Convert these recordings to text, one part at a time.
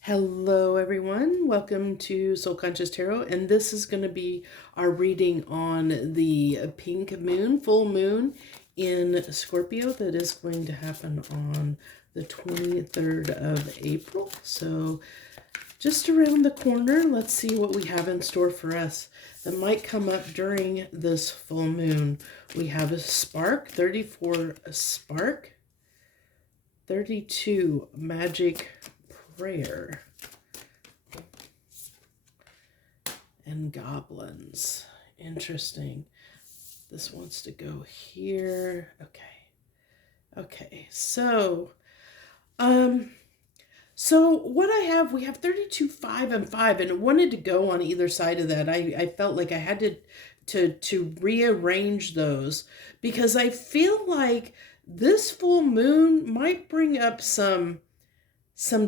Hello, everyone. Welcome to Soul Conscious Tarot, and this is going to be our reading on the pink moon, full moon in Scorpio that is going to happen on the 23rd of April. So just around the corner, let's see what we have in store for us that might come up during this full moon. We have a spark, 34 spark, 32 magic prayer, and goblins. Interesting. This wants to go here. Okay. So what I have, we have 32, 5, and 5, and it wanted to go on either side of that. I felt like I had to rearrange those because I feel like this full moon might bring up some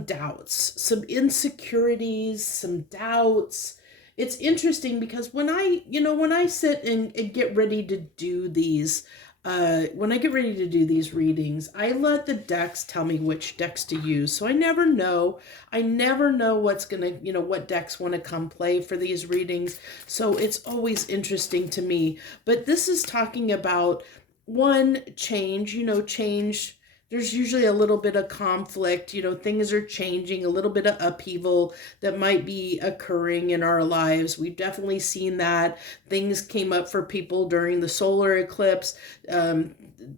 doubts, some insecurities, some doubts. It's interesting because when I sit and get ready to do these, when I get ready to do these readings, I let the decks tell me which decks to use. So I never know what's gonna, what decks want to come play for these readings. So it's always interesting to me. But this is talking about one, change, change. There's usually a little bit of conflict, things are changing, a little bit of upheaval that might be occurring in our lives. We've definitely seen that. Things came up for people during the solar eclipse,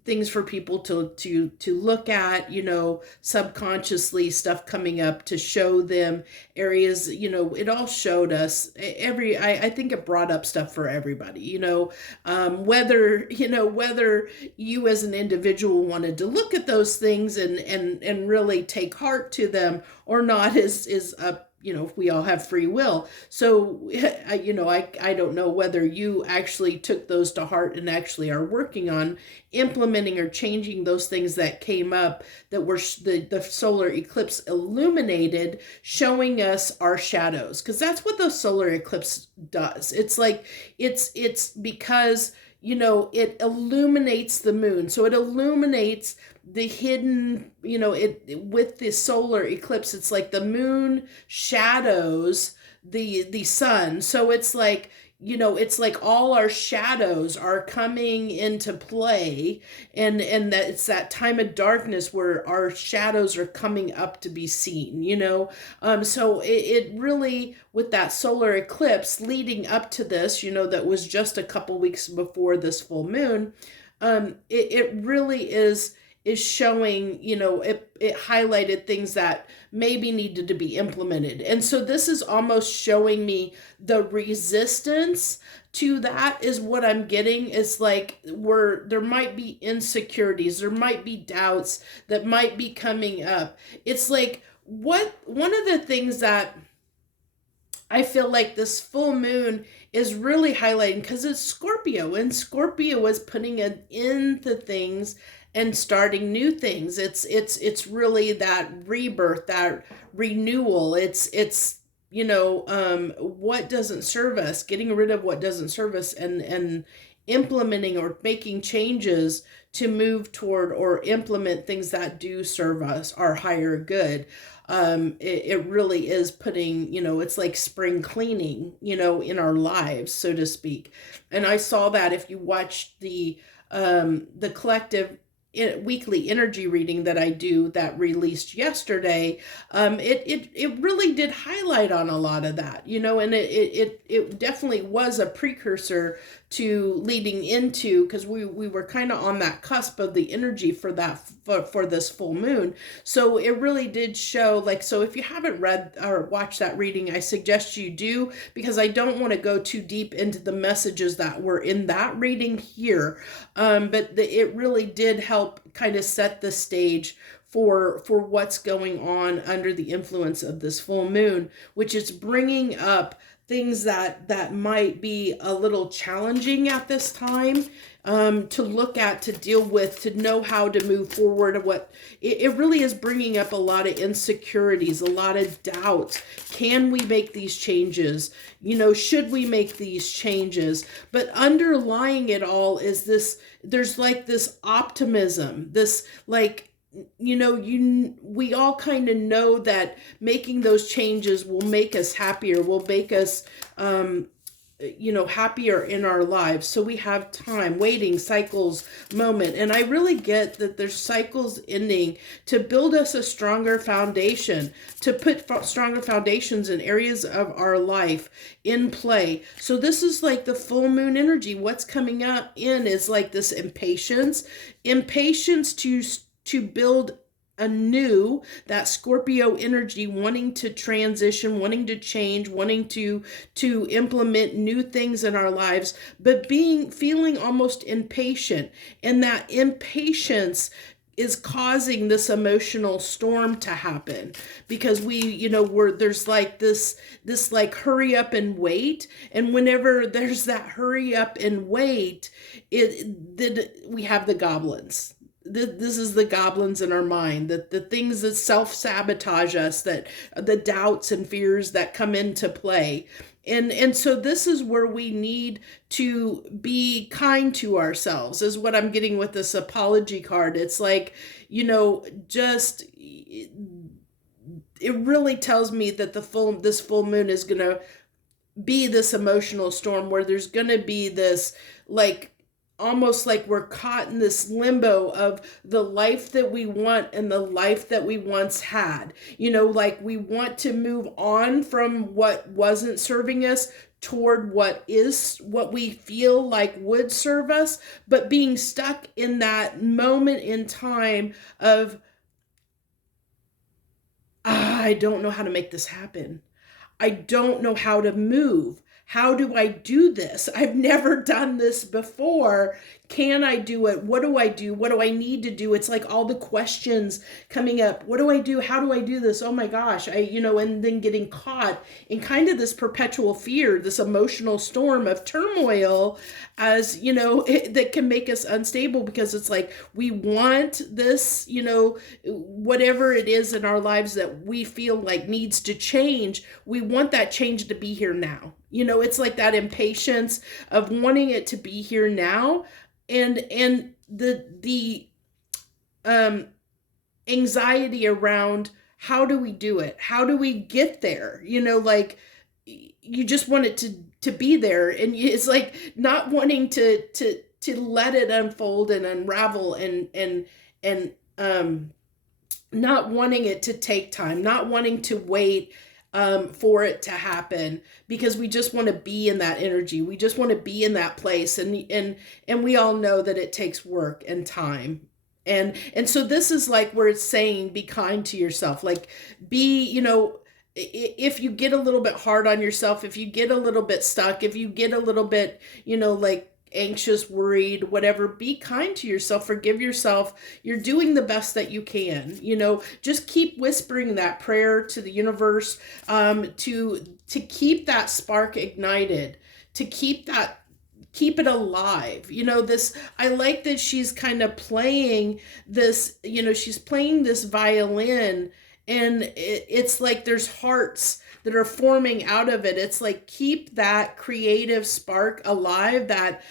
things for people to look at, subconsciously, stuff coming up to show them areas, it all showed us I think it brought up stuff for everybody, whether you as an individual wanted to look at those things and really take heart to them or not is up. We all have free will. So, I don't know whether you actually took those to heart and actually are working on implementing or changing those things that came up that were the solar eclipse illuminated, showing us our shadows. Because that's what the solar eclipse does. It's like, it's because, it illuminates the moon. So it illuminates the hidden, with the solar eclipse, it's like the moon shadows the sun. So it's like, it's like all our shadows are coming into play, and that it's that time of darkness where our shadows are coming up to be seen, so it really, with that solar eclipse leading up to this, that was just a couple weeks before this full moon, it really is showing, it highlighted things that maybe needed to be implemented. And so this is almost showing me the resistance to that is what I'm getting. Is like there might be insecurities, there might be doubts that might be coming up. It's like one of the things that I feel like this full moon is really highlighting, because it's Scorpio, and Scorpio is putting an end to things and starting new things. It's really that rebirth, that renewal. It's what doesn't serve us, getting rid of what doesn't serve us, and implementing or making changes to move toward or implement things that do serve us, our higher good. It really is putting, it's like spring cleaning, in our lives, so to speak. And I saw that if you watched the collective weekly energy reading that I do that released yesterday, it really did highlight on a lot of that, and it definitely was a precursor to leading into, because we were kind of on that cusp of the energy for that for this full moon. So it really did show, like, so if you haven't read or watched that reading, I suggest you do, because I don't want to go too deep into the messages that were in that reading here, but it really did help kind of set the stage for what's going on under the influence of this full moon, which is bringing up things that might be a little challenging at this time, to look at, to deal with, to know how to move forward. It really is bringing up a lot of insecurities, a lot of doubts. Can we make these changes? Should we make these changes? But underlying it all is this, there's like this optimism, this like, we all kind of know that making those changes will make us happier, will make us happier in our lives. So we have time, waiting, cycles, moment. And I really get that there's cycles ending to build us a stronger foundation, to put stronger foundations in areas of our life in play. So this is like the full moon energy. What's coming up in is like this impatience to build anew, that Scorpio energy, wanting to transition, wanting to change, wanting to implement new things in our lives, but feeling almost impatient. And that impatience is causing this emotional storm to happen, because there's like this like hurry up and wait. And whenever there's that hurry up and wait, we have the goblins. This is the goblins in our mind, that the things that self-sabotage us, that the doubts and fears that come into play. And so this is where we need to be kind to ourselves, is what I'm getting with this apology card. It's like, just, it really tells me that this full moon is going to be this emotional storm, where there's going to be this, like, almost like we're caught in this limbo of the life that we want and the life that we once had. Like we want to move on from what wasn't serving us toward what we feel like would serve us, but being stuck in that moment in time of, I don't know how to make this happen. I don't know how to move. How do I do this? I've never done this before. Can I do it? What do I do? What do I need to do? It's like all the questions coming up. What do I do? How do I do this? Oh my gosh. And then getting caught in kind of this perpetual fear, this emotional storm of turmoil, as, that can make us unstable, because it's like, we want this, whatever it is in our lives that we feel like needs to change. We want that change to be here now. It's like that impatience of wanting it to be here now, and the anxiety around, how do we do it? How do we get there? Like, you just want it to be there, and it's like not wanting to let it unfold and unravel, and not wanting it to take time, not wanting to wait for it to happen, because we just want to be in that energy. We just want to be in that place. And we all know that it takes work and time. And so this is like where it's saying, be kind to yourself. Like, if you get a little bit hard on yourself, if you get a little bit stuck, if you get a little bit, like anxious, worried, whatever, be kind to yourself, forgive yourself. You're doing the best that you can. Just keep whispering that prayer to the universe, to keep that spark ignited, to keep it alive. I like that she's kind of playing this, she's playing this violin, and it's like there's hearts that are forming out of it. It's like, keep that creative spark alive, that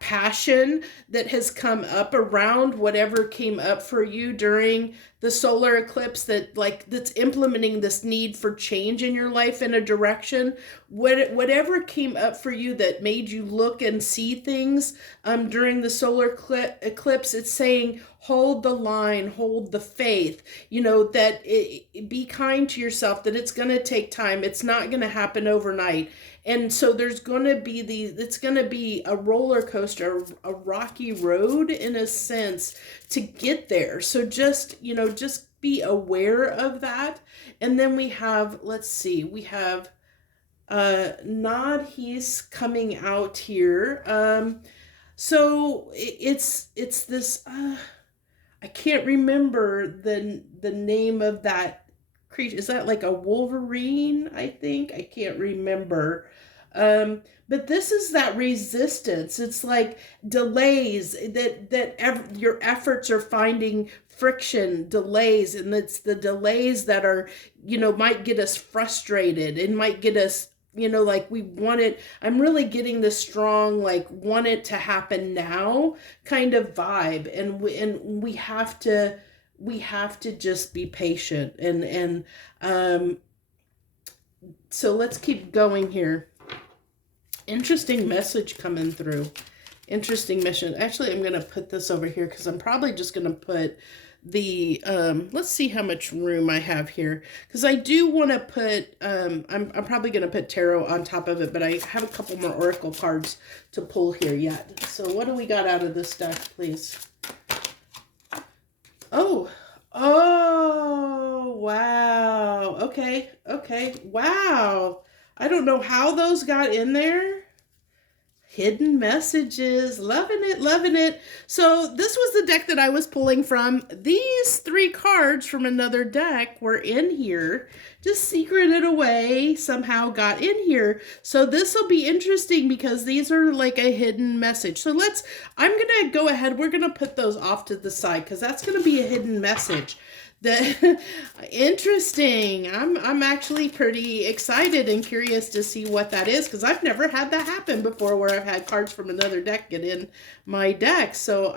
passion that has come up around whatever came up for you during the solar eclipse, that's implementing this need for change in your life in a direction. Whatever came up for you that made you look and see things during the solar eclipse, it's saying, hold the line, hold the faith, be kind to yourself, that it's going to take time. It's not going to happen overnight. And so there's going to be it's going to be a roller coaster, a rocky road in a sense to get there. So just be aware of that. And then we have, Nod, he's coming out here. So it's this, I can't remember the name of that creature. Is that like a Wolverine? I think, I can't remember. But this is that resistance. It's like delays, that your efforts are finding friction, delays, and it's the delays that are, might get us frustrated and might get us, like we want it. I'm really getting this strong, like, want it to happen now kind of vibe. And we have to we have to just be patient. And so let's keep going here. Interesting message coming through. Interesting mission. Actually, I'm going to put this over here because I'm probably just going to put the, let's see how much room I have here. Because I do want to put, I'm probably going to put tarot on top of it, but I have a couple more oracle cards to pull here yet. So what do we got out of this deck, please? Oh, oh, wow. Okay, okay, wow. I don't know how those got in there. Hidden messages. Loving it, loving it. So this was the deck that I was pulling from. These 3 cards from another deck were in here, just secreted away, somehow got in here. So this will be interesting because these are like a hidden message. So I'm going to go ahead. We're going to put those off to the side because that's going to be a hidden message. Interesting. I'm actually pretty excited and curious to see what that is because I've never had that happen before where I've had cards from another deck get in my deck. So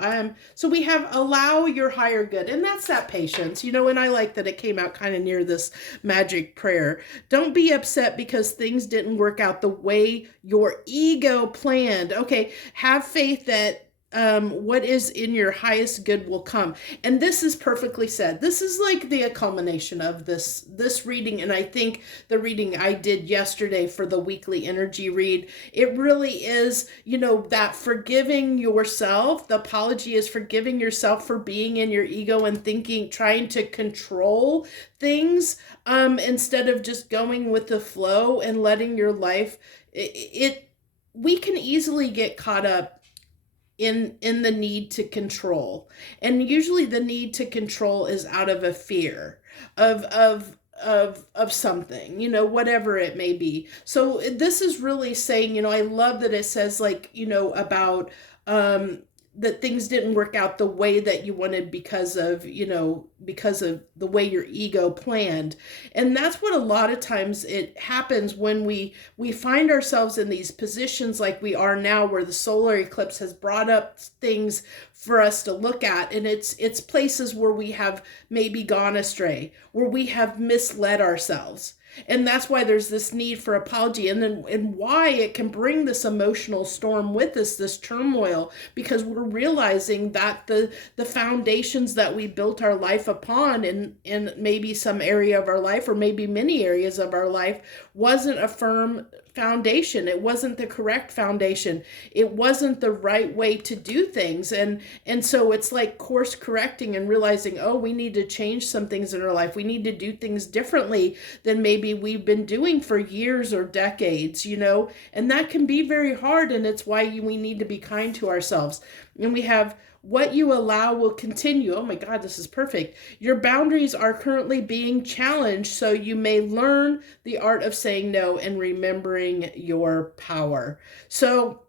we have allow your higher good, and that's that patience, and I like that it came out kind of near this magic prayer. Don't be upset because things didn't work out the way your ego planned. Okay, have faith that what is in your highest good will come. And this is perfectly said. This is like the culmination of this reading. And I think the reading I did yesterday for the weekly energy read, it really is, that forgiving yourself. The apology is forgiving yourself for being in your ego and trying to control things, instead of just going with the flow and letting your life, we can easily get caught up in the need to control. And usually the need to control is out of a fear of something, whatever it may be. So this is really saying, I love that it says about that things didn't work out the way that you wanted because of the way your ego planned. And that's what a lot of times it happens when we find ourselves in these positions like we are now, where the solar eclipse has brought up things for us to look at. And it's places where we have maybe gone astray, where we have misled ourselves. And that's why there's this need for apology, and why it can bring this emotional storm with us, this turmoil, because we're realizing that the foundations that we built our life upon in maybe some area of our life, or maybe many areas of our life, wasn't a firm foundation. It wasn't the correct foundation. It wasn't the right way to do things. And so it's like course correcting and realizing, oh, we need to change some things in our life. We need to do things differently than maybe we've been doing for years or decades, and that can be very hard. And it's why we need to be kind to ourselves. And we have what you allow will continue. Oh my God, this is perfect. Your boundaries are currently being challenged, so you may learn the art of saying no and remembering your power. So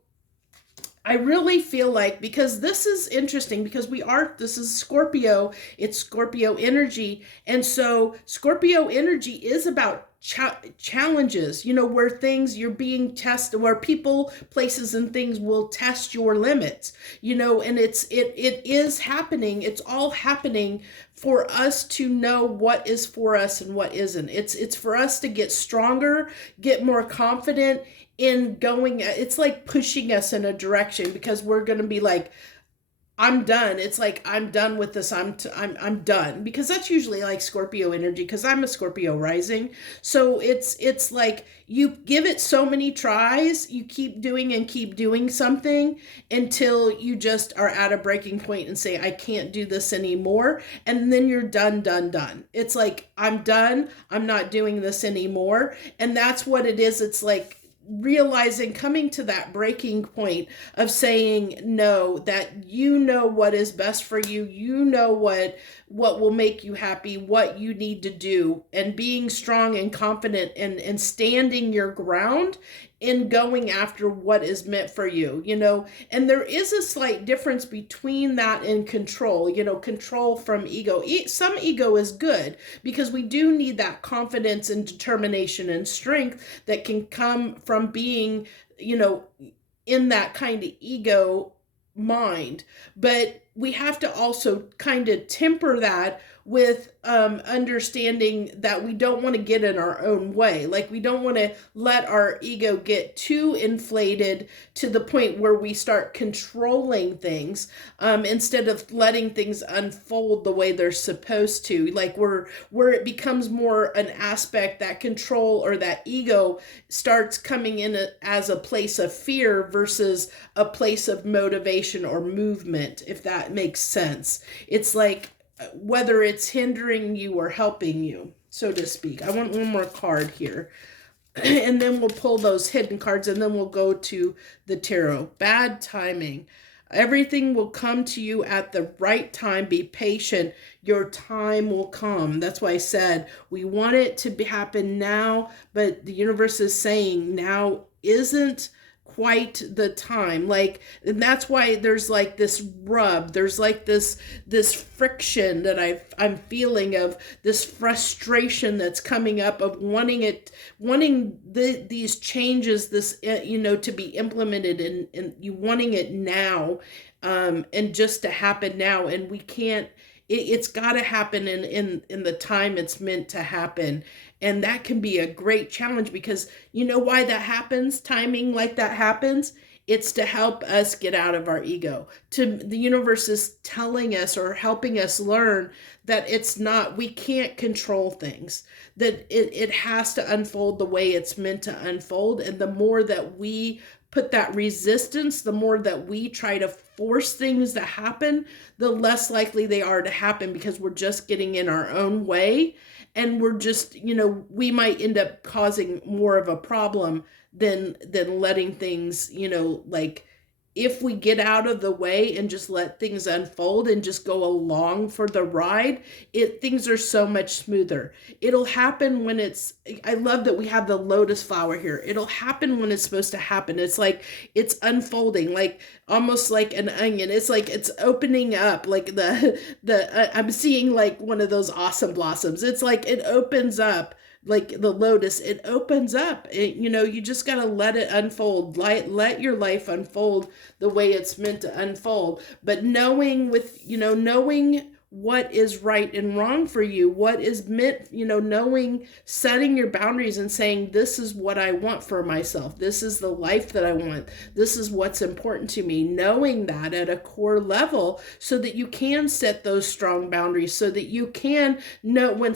I really feel like, because this is interesting, because this is Scorpio, it's Scorpio energy. And so Scorpio energy is about challenges, where things you're being tested, where people, places, and things will test your limits, and it is happening. It's all happening for us to know what is for us and what isn't. It's for us to get stronger, get more confident in going. It's like pushing us in a direction, because we're going to be like, I'm done. It's like, I'm done with this. I'm done, because that's usually like Scorpio energy, because I'm a Scorpio rising. So it's like you give it so many tries, you keep doing something until you just are at a breaking point and say, I can't do this anymore. And then you're done. It's like, I'm done. I'm not doing this anymore. And that's what it is. It's like realizing, coming to that breaking point of saying no, that what is best for you, what will make you happy, what you need to do, and being strong and confident and standing your ground in going after what is meant for you, and there is a slight difference between that and control, control from ego. Some ego is good, because we do need that confidence and determination and strength that can come from being, in that kind of ego mind. But we have to also kind of temper that with understanding that we don't want to get in our own way. Like, we don't want to let our ego get too inflated to the point where we start controlling things, instead of letting things unfold the way they're supposed to. Like, where it becomes more an aspect, that control or that ego starts coming in as a place of fear versus a place of motivation or movement, if that makes sense. It's like, whether it's hindering you or helping you, so to speak. I want one more card here. And then we'll pull those hidden cards, and then we'll go to the tarot. Bad timing. Everything will come to you at the right time. Be patient. Your time will come. That's why I said we want it to happen now, but the universe is saying now isn't quite the time. Like, and that's why there's like this rub, there's like this friction that I'm feeling, of this frustration that's coming up, of wanting these changes, this to be implemented, and you wanting it now, and just to happen now. And we can't, it's got to happen in the time it's meant to happen. And that can be a great challenge, because you know why that happens? Timing like that happens. It's to help us get out of our ego. The universe is telling us or helping us learn that we can't control things, that it has to unfold the way it's meant to unfold. And the more that we put that resistance, the more that we try to force things to happen, the less likely they are to happen, because we're just getting in our own way. And we're just, we might end up causing more of a problem than letting things, like, if we get out of the way and just let things unfold and just go along for the ride, things are so much smoother. It'll happen when I love that we have the lotus flower here. It'll happen when it's supposed to happen. It's like, it's unfolding, like almost like an onion. It's like, it's opening up, like I'm seeing like one of those awesome blossoms. It's like, it opens up. Like the lotus, it opens up. You just got to let it unfold. Let your life unfold the way it's meant to unfold. But knowing what is right and wrong for you, what is meant, setting your boundaries and saying, this is what I want for myself. This is the life that I want. This is what's important to me. Knowing that at a core level, so that you can set those strong boundaries, so that you can know when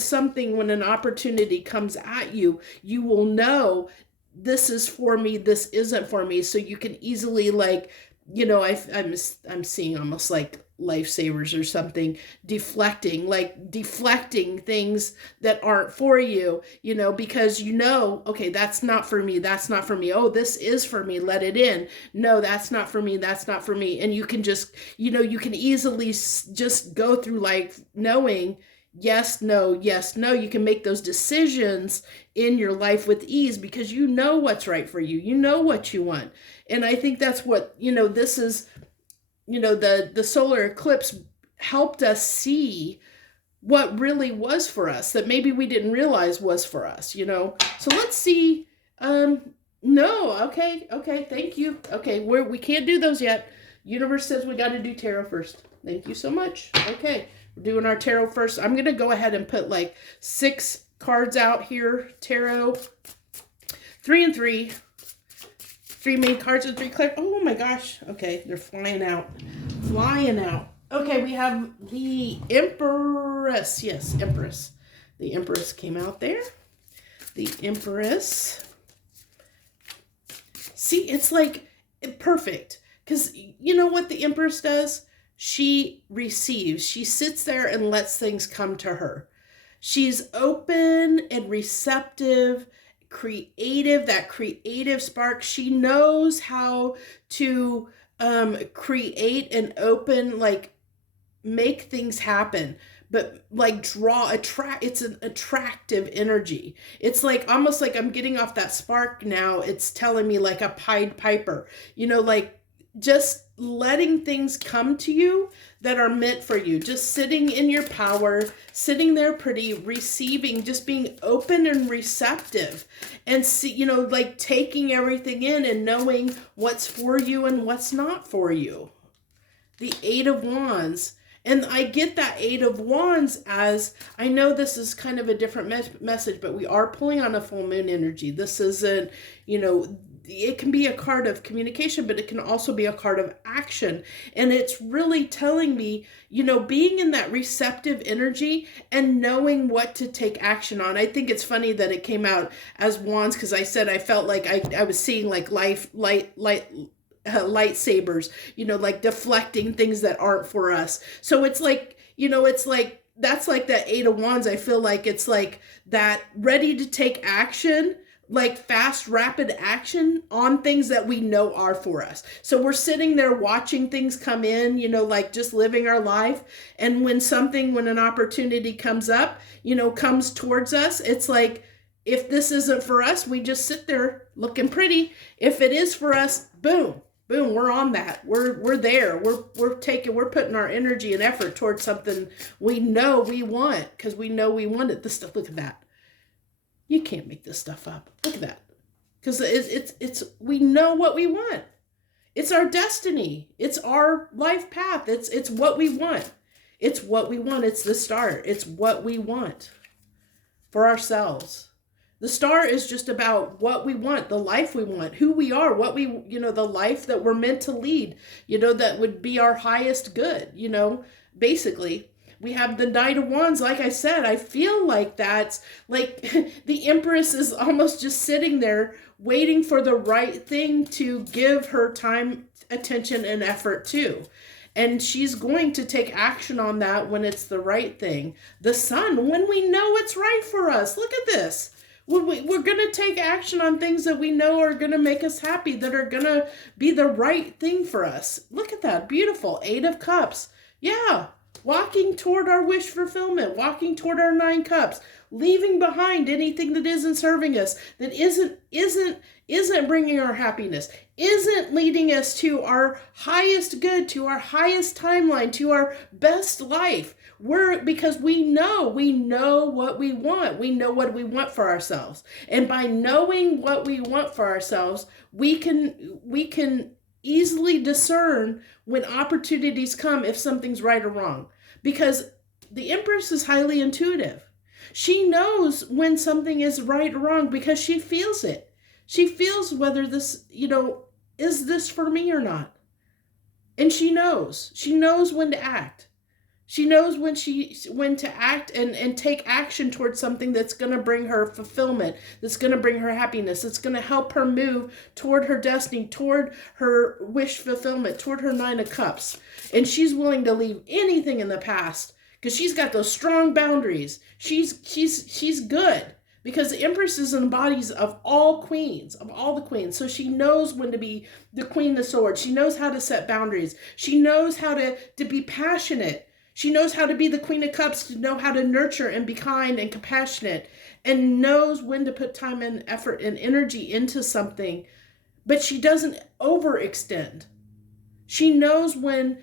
an opportunity comes at you, you will know, this is for me, this isn't for me. So you can easily, like, I'm seeing almost like lifesavers or something, deflecting things that aren't for you, because okay, that's not for me, that's not for me. Oh, this is for me, let it in. No, that's not for me, that's not for me. And you can just, you can easily just go through life knowing yes, no, yes, no. You can make those decisions in your life with ease, because you know what's right for you. You know what you want. And I think that's what, this is, the solar eclipse helped us see what really was for us, that maybe we didn't realize was for us, So let's see. No, okay, thank you. Okay, we can't do those yet. Universe says we got to do tarot first. Thank you so much. Okay, we're doing our tarot first. I'm going to go ahead and put like 6 cards out here. Tarot, 3 and 3. 3 main cards and 3 clear. Oh my gosh. Okay, they're flying out. Okay, we have the Empress. Yes, Empress. The Empress came out there. The Empress. See, it's like perfect. Because you know what the Empress does? She receives. She sits there and lets things come to her. She's open and receptive, creative, that creative spark. She knows how to create and open, like make things happen, but like it's an attractive energy. It's like almost like I'm getting off that spark now. It's telling me like a Pied Piper, like just letting things come to you that are meant for you, just sitting in your power, sitting there pretty, receiving, just being open and receptive, and see, like taking everything in and knowing what's for you and what's not for you. the Eight of Wands. And I get that Eight of Wands as, I know this is kind of a different message, but we are pulling on a full moon energy. This isn't, it can be a card of communication, but it can also be a card of action. And it's really telling me, being in that receptive energy and knowing what to take action on. I think it's funny that it came out as wands, because I said I felt like I was seeing like lightsabers, like deflecting things that aren't for us. So it's like, it's like, that's like that Eight of Wands. I feel like it's like that ready to take action, like fast, rapid action on things that we know are for us. So we're sitting there watching things come in, like just living our life. And when an opportunity comes up, comes towards us, it's like, if this isn't for us, we just sit there looking pretty. If it is for us, boom, we're on that. We're there. We're putting our energy and effort towards something we know we want, because we know we want it. This stuff, look at that. You can't make this stuff up. Look at that. Because it's we know what we want. It's our destiny. It's our life path. It's what we want. It's what we want. It's the start. It's what we want for ourselves. The star is just about what we want, the life we want, who we are, what we, the life that we're meant to lead, that would be our highest good, basically. We have the Knight of Wands. Like I said, I feel like that's like the Empress is almost just sitting there waiting for the right thing to give her time, attention, and effort to. And she's going to take action on that when it's the right thing. The Sun, when we know it's right for us. Look at this. We're going to take action on things that we know are going to make us happy, that are going to be the right thing for us. Look at that. Beautiful. Eight of Cups. Yeah. Walking toward our wish fulfillment, walking toward our 9 cups, leaving behind anything that isn't serving us, that isn't bringing our happiness, isn't leading us to our highest good, to our highest timeline, to our best life. Because we know what we want. We know what we want for ourselves. And by knowing what we want for ourselves, we can easily discern when opportunities come, if something's right or wrong. Because the Empress is highly intuitive. She knows when something is right or wrong because she feels it. She feels whether this, is this for me or not? And she knows. She knows when to act. She knows when to act and take action towards something that's going to bring her fulfillment, that's going to bring her happiness, that's going to help her move toward her destiny, toward her wish fulfillment, toward her 9 of Cups. And she's willing to leave anything in the past because she's got those strong boundaries. She's good because the Empress is in the bodies of all the queens. So she knows when to be the Queen of Swords. She knows how to set boundaries. She knows how to be passionate. She knows how to be the Queen of Cups, to know how to nurture and be kind and compassionate, and knows when to put time and effort and energy into something, but she doesn't overextend. She knows when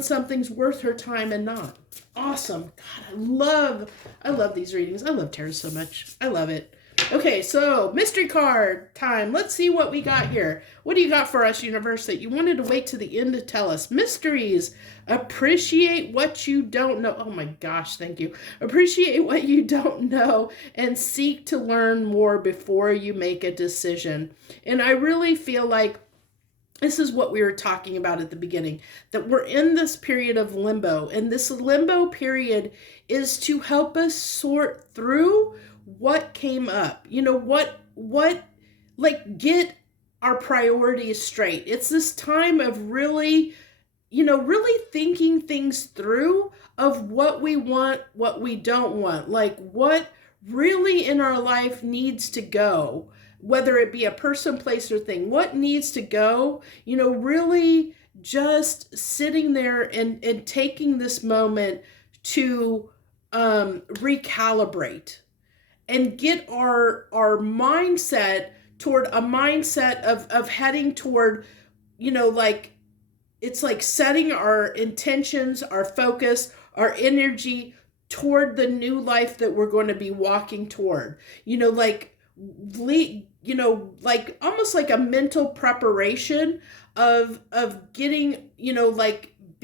something's worth her time and not. Awesome. God, I love these readings. I love tarot so much. I love it. Okay, so mystery card time. Let's see what we got here. What do you got for us, universe, that you wanted to wait to the end to tell us? Mysteries. Appreciate what you don't know. Oh my gosh, thank you. Appreciate what you don't know and seek to learn more before you make a decision. And I really feel like this is what we were talking about at the beginning, that we're in this period of limbo. And this limbo period is to help us sort through what came up, get our priorities straight. It's this time of really thinking things through of what we want, what we don't want, like what really in our life needs to go, whether it be a person, place, or thing, what needs to go, really just sitting there and taking this moment to recalibrate and get our mindset toward a mindset of heading toward, it's like setting our intentions, our focus, our energy toward the new life that we're going to be walking toward, almost like a mental preparation of getting,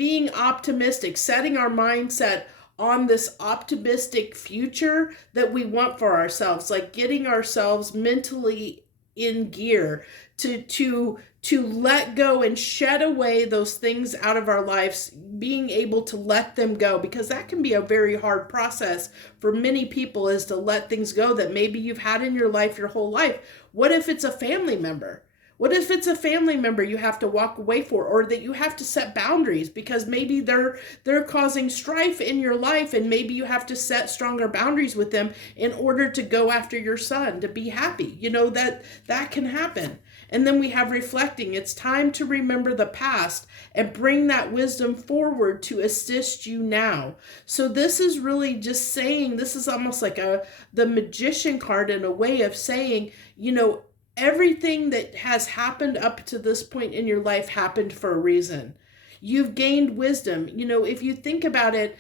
being optimistic, setting our mindset on this optimistic future that we want for ourselves, like getting ourselves mentally in gear to let go and shed away those things out of our lives, being able to let them go, because that can be a very hard process for many people, is to let things go that maybe you've had in your life your whole life. What if it's a family member? What if it's a family member you have to walk away for, or that you have to set boundaries because maybe they're causing strife in your life, and maybe you have to set stronger boundaries with them in order to go after your son to be happy. That can happen. And then we have reflecting. It's time to remember the past and bring that wisdom forward to assist you now. So this is really just saying, this is almost like the magician card in a way of saying, everything that has happened up to this point in your life happened for a reason. You've gained wisdom. If you think about it,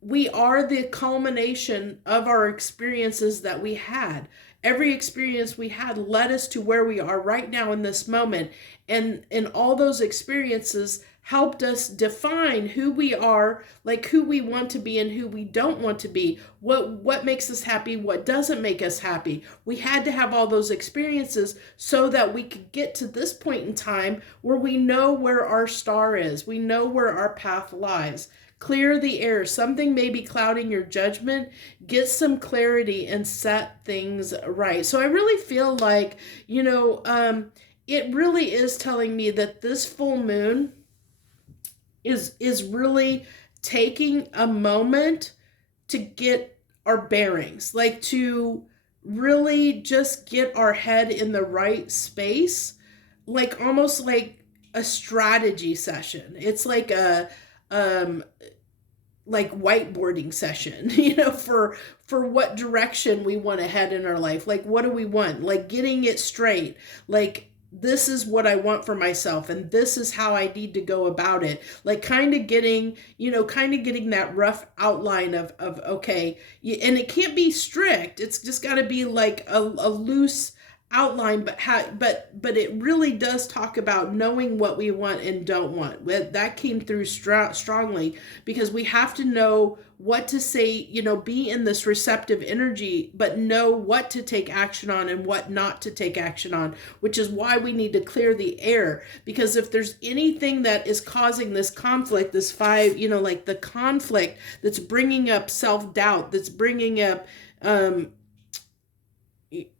we are the culmination of our experiences that we had. Every experience we had led us to where we are right now in this moment. And all those experiences helped us define who we are, like who we want to be and who we don't want to be, what makes us happy, what doesn't make us happy. We had to have all those experiences so that we could get to this point in time where we know where our star is. We know where our path lies. Clear the air. Something may be clouding your judgment. Get some clarity and set things right. So I really feel like, it really is telling me that this full moon is really taking a moment to get our bearings, like to really just get our head in the right space, like almost like a strategy session. It's like a like whiteboarding session, for what direction we want to head in our life. Like, what do we want? Like getting it straight. Like, this is what I want for myself, and this is how I need to go about it. Like kind of getting that rough outline of okay, and it can't be strict. It's just got to be like a loose outline, but it really does talk about knowing what we want and don't want. That came through strongly, because we have to know what to say, be in this receptive energy, but know what to take action on and what not to take action on, which is why we need to clear the air. Because if there's anything that is causing this conflict, this five, like the conflict that's bringing up self-doubt, that's bringing up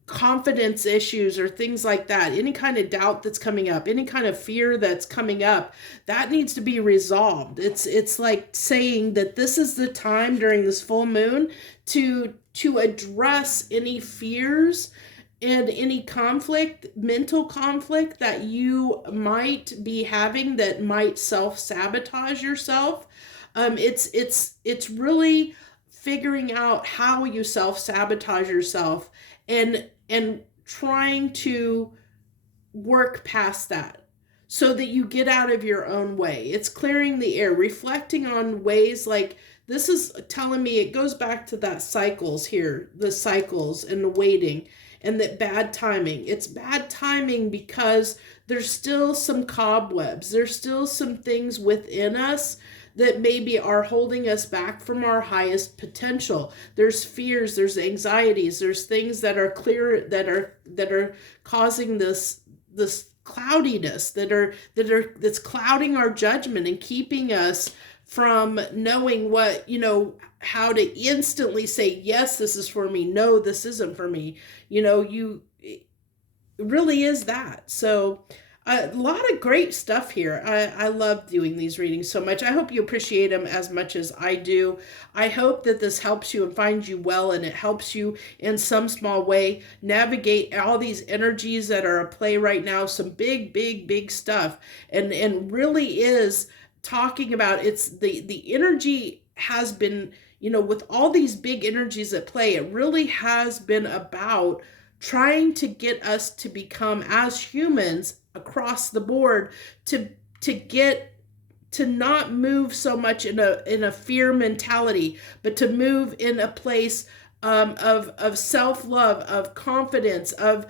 confidence issues or things like that, any kind of doubt that's coming up, any kind of fear that's coming up, that needs to be resolved. It's like saying that this is the time during this full moon to address any fears and any conflict, mental conflict that you might be having that might self-sabotage yourself. It's really figuring out how you self-sabotage yourself and trying to work past that so that you get out of your own way. It's clearing the air, reflecting on ways like this is telling me, it goes back to that cycles here, the cycles and the waiting and that bad timing. It's bad timing because there's still some cobwebs. There's still some things within us that maybe are holding us back from our highest potential. There's fears, there's anxieties, there's things that are clear, that are causing this cloudiness, that's clouding our judgment and keeping us from knowing what, how to instantly say, yes, this is for me. No, this isn't for me. It really is that. So a lot of great stuff here. I love doing these readings so much. I hope you appreciate them as much as I do. I hope that this helps you and finds you well, and it helps you in some small way navigate all these energies that are at play right now. Some big stuff, and really is talking about, it's the energy has been, with all these big energies at play, it really has been about trying to get us to become, as humans across the board, to get to not move so much in a fear mentality, but to move in a place of self-love, of confidence, of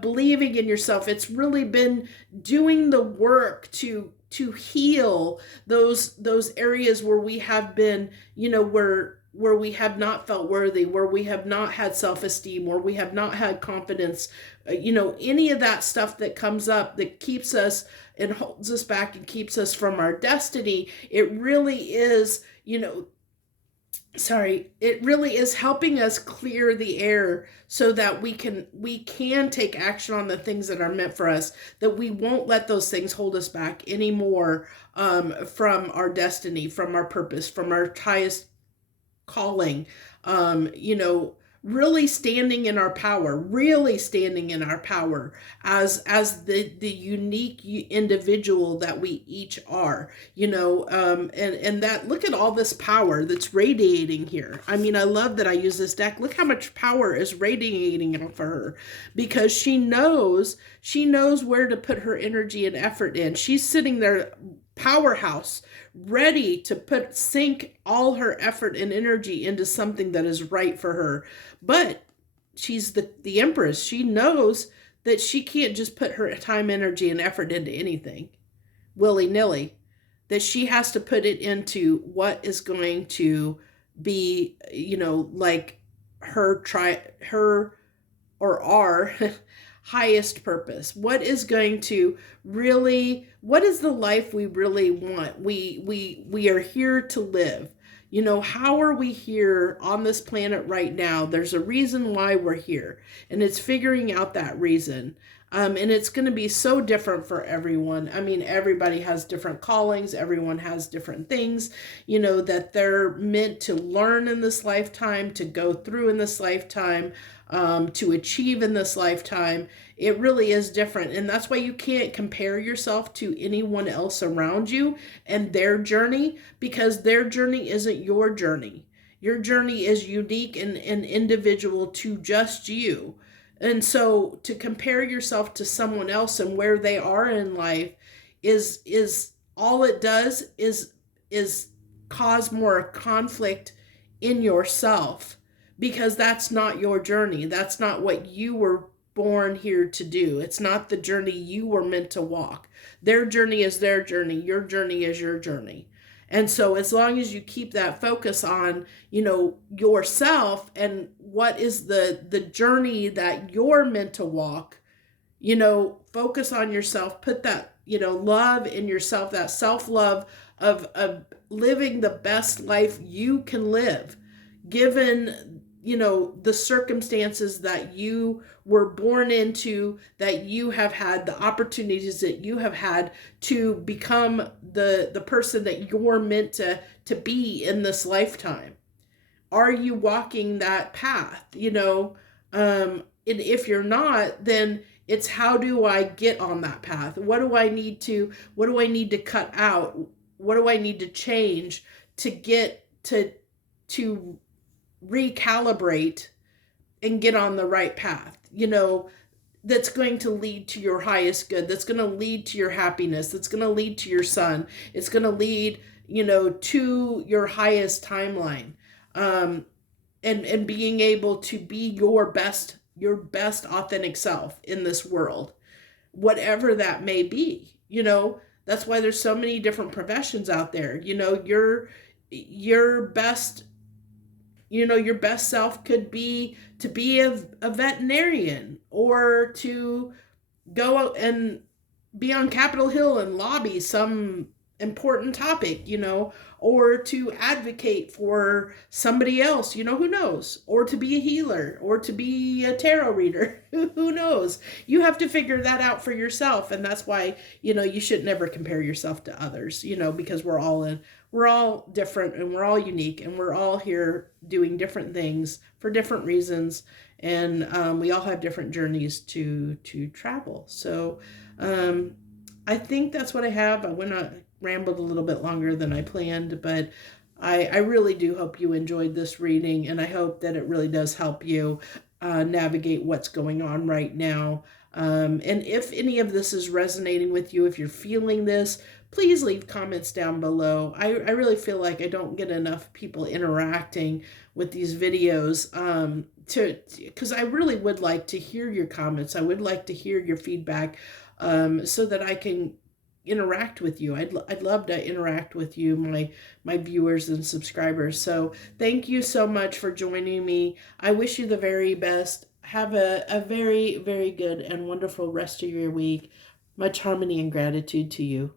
believing in yourself. It's really been doing the work to heal those areas where we have been, where we have not felt worthy, where we have not had self-esteem, where we have not had confidence, any of that stuff that comes up that keeps us and holds us back and keeps us from our destiny. It really is, it really is helping us clear the air so that we can take action on the things that are meant for us, that we won't let those things hold us back anymore, from our destiny, from our purpose, from our highest calling. Really standing in our power, as the unique individual that we each are, and that, look at all this power that's radiating here. I mean, I love that I use this deck. Look how much power is radiating off of her, because she knows where to put her energy and effort in. She's sitting there, powerhouse, ready to sink all her effort and energy into something that is right for her. But she's the Empress. She knows that she can't just put her time, energy, and effort into anything willy-nilly, that she has to put it into what is going to be, like her or our highest purpose. What is going to really, what is the life we really want? We are here to live. How are we here on this planet right now? There's a reason why we're here, and it's figuring out that reason. And it's going to be so different for everyone. I mean, everybody has different callings. Everyone has different things, that they're meant to learn in this lifetime, to go through in this lifetime, to achieve in this lifetime. It really is different. And that's why you can't compare yourself to anyone else around you and their journey, because their journey isn't your journey. Your journey is unique and individual to just you. And so to compare yourself to someone else and where they are in life is all it does is cause more conflict in yourself, because that's not your journey. That's not what you were born here to do. It's not the journey you were meant to walk. Their journey is their journey. Your journey is your journey. And so as long as you keep that focus on, yourself and what is the journey that you're meant to walk, focus on yourself, put that, love in yourself, that self-love of living the best life you can live, given, the circumstances that you were born into, that you have had, the opportunities that you have had to become the person that you're meant to be in this lifetime. Are you walking that path? And if you're not, then it's, how do I get on that path? What do I need to cut out? What do I need to change to get to recalibrate and get on the right path, that's going to lead to your highest good, that's going to lead to your happiness, that's going to lead to your son, it's going to lead, to your highest timeline, and being able to be your best authentic self in this world, whatever that may be. That's why there's so many different professions out there. Your best your best self could be to be a veterinarian, or to go out and be on Capitol Hill and lobby some important topic, or to advocate for somebody else, who knows, or to be a healer, or to be a tarot reader, who knows. You have to figure that out for yourself. And that's why, you should never compare yourself to others, because we're all different, and we're all unique, and we're all here doing different things for different reasons. And we all have different journeys to travel. So I think that's what I have. I went on, rambled a little bit longer than I planned, but I really do hope you enjoyed this reading, and I hope that it really does help you navigate what's going on right now. And if any of this is resonating with you, if you're feeling this, please leave comments down below. I really feel like I don't get enough people interacting with these videos, because I really would like to hear your comments. I would like to hear your feedback, so that I can interact with you. I'd love to interact with you, my viewers and subscribers. So thank you so much for joining me. I wish you the very best. Have a very, very good and wonderful rest of your week. Much harmony and gratitude to you.